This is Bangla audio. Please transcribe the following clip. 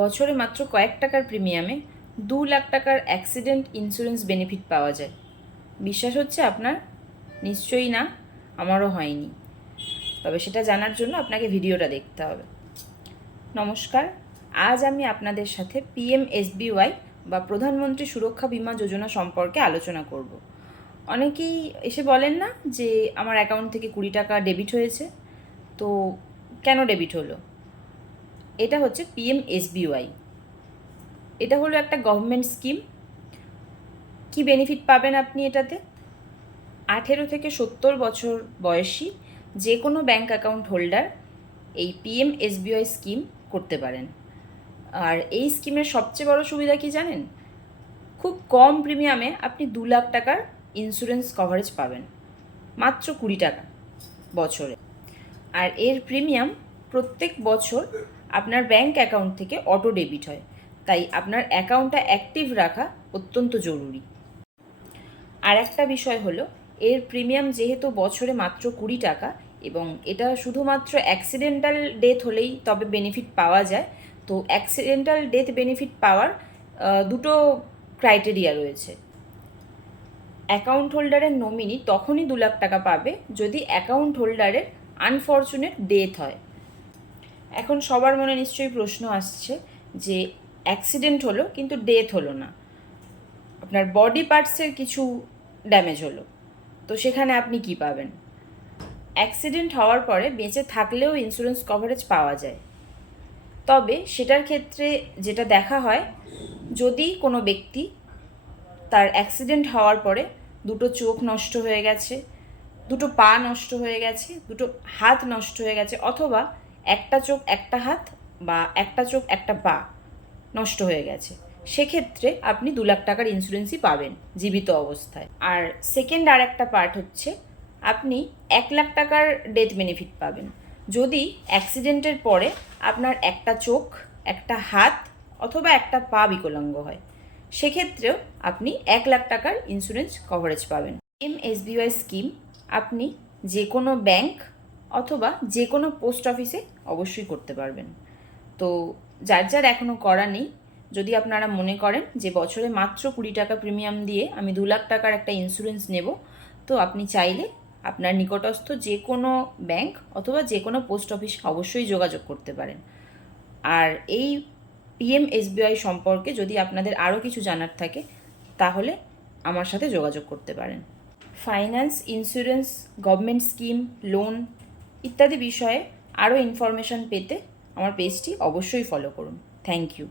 বছরে মাত্র কয়েক টাকার প্রিমিয়ামে 2 লাখ টাকার অ্যাক্সিডেন্ট ইন্স্যুরেন্স বেনিফিট পাওয়া যায়। বিশ্বাস হচ্ছে আপনার? নিশ্চয়ই না, আমারও হয়নি। তবে সেটা জানার জন্য আপনাকে ভিডিওটা দেখতে হবে। নমস্কার, আজ আমি আপনাদের সাথে PMSBY বা প্রধানমন্ত্রী সুরক্ষা বীমা যোজনা সম্পর্কে আলোচনা করব। অনেকেই এসে বলেন না যে আমার অ্যাকাউন্ট থেকে 20 টাকা ডেবিট হয়েছে, তো কেন ডেবিট হলো? এটা হচ্ছে PMSBY। এটা হলো একটা গভর্নমেন্ট স্কিম। কি বেনিফিট পাবেন আপনি এটাতে? 18 থেকে 70 বছর বয়সী যে কোনো ব্যাঙ্ক অ্যাকাউন্ট হোল্ডার এই PMSBY স্কিম করতে পারেন। আর এই স্কিমের সবচেয়ে বড় সুবিধা কি জানেন? খুব কম প্রিমিয়ামে আপনি 2 লাখ টাকার ইন্স্যুরেন্স কভারেজ পাবেন, মাত্র 20 টাকা বছরে। আর এর প্রিমিয়াম প্রত্যেক বছর আপনার ব্যাঙ্ক অ্যাকাউন্ট থেকে অটো ডেবিট হয়, তাই আপনার অ্যাকাউন্টটা অ্যাক্টিভ রাখা অত্যন্ত জরুরি। আর একটা বিষয় হলো, এর প্রিমিয়াম যেহেতু বছরে মাত্র 20 টাকা এবং এটা শুধুমাত্র অ্যাক্সিডেন্টাল ডেথ হলেই তবে বেনিফিট পাওয়া যায়। তো অ্যাক্সিডেন্টাল ডেথ বেনিফিট পাওয়ার দুটো ক্রাইটেরিয়া রয়েছে। অ্যাকাউন্ট হোল্ডারের নমিনি তখনই 2 লাখ টাকা পাবে যদি অ্যাকাউন্ট হোল্ডারের আনফর্চুনেট ডেথ হয়। এখন সবার মনে নিশ্চয়ই প্রশ্ন আসছে যে অ্যাক্সিডেন্ট হলো কিন্তু ডেথ হলো না, আপনার বডি পার্টসের কিছু ড্যামেজ হলো, তো সেখানে আপনি কি পাবেন? অ্যাক্সিডেন্ট হওয়ার পরে বেঁচে থাকলেও ইন্স্যুরেন্স কভারেজ পাওয়া যায়। তবে সেটার ক্ষেত্রে যেটা দেখা হয়, যদি কোনো ব্যক্তি তার অ্যাক্সিডেন্ট হওয়ার পরে দুটো চোখ নষ্ট হয়ে গেছে, দুটো পা নষ্ট হয়ে গেছে, দুটো হাত নষ্ট হয়ে গেছে, অথবা একটা চোখ একটা হাত বা একটা চোখ একটা পা নষ্ট হয়ে গেছে, সেক্ষেত্রে আপনি 2 লাখ টাকার ইন্স্যুরেন্সই পাবেন জীবিত অবস্থায়। আর সেকেন্ড আর একটা পার্ট হচ্ছে, আপনি 1 লাখ টাকার ডেথ বেনিফিট পাবেন যদি অ্যাক্সিডেন্টের পরে আপনার একটা চোখ, একটা হাত অথবা একটা পা বিকলাঙ্গ হয়, সেক্ষেত্রেও আপনি 1 লাখ টাকার ইন্স্যুরেন্স কভারেজ পাবেন। PMSBY স্কিম আপনি যে কোনো ব্যাংক অথবা যে কোনো পোস্ট অফিসে অবশ্যই করতে পারবেন। তো যার যার এখনও করা নেই, যদি আপনারা মনে করেন যে বছরে মাত্র 20 টাকা প্রিমিয়াম দিয়ে আমি 2 লাখ টাকার একটা ইন্স্যুরেন্স নেব, তো আপনি চাইলে আপনার নিকটস্থ যে কোনো ব্যাংক অথবা যে কোনো পোস্ট অফিস অবশ্যই যোগাযোগ করতে পারেন। আর এই PMSBY সম্পর্কে যদি আপনাদের আরও কিছু জানার থাকে, তাহলে আমার সাথে যোগাযোগ করতে পারেন। Finance, insurance, government scheme, loan ইত্যাদি বিষয়ে আরও ইনফরমেশান পেতে আমার পেজটি অবশ্যই ফলো করুন। Thank you.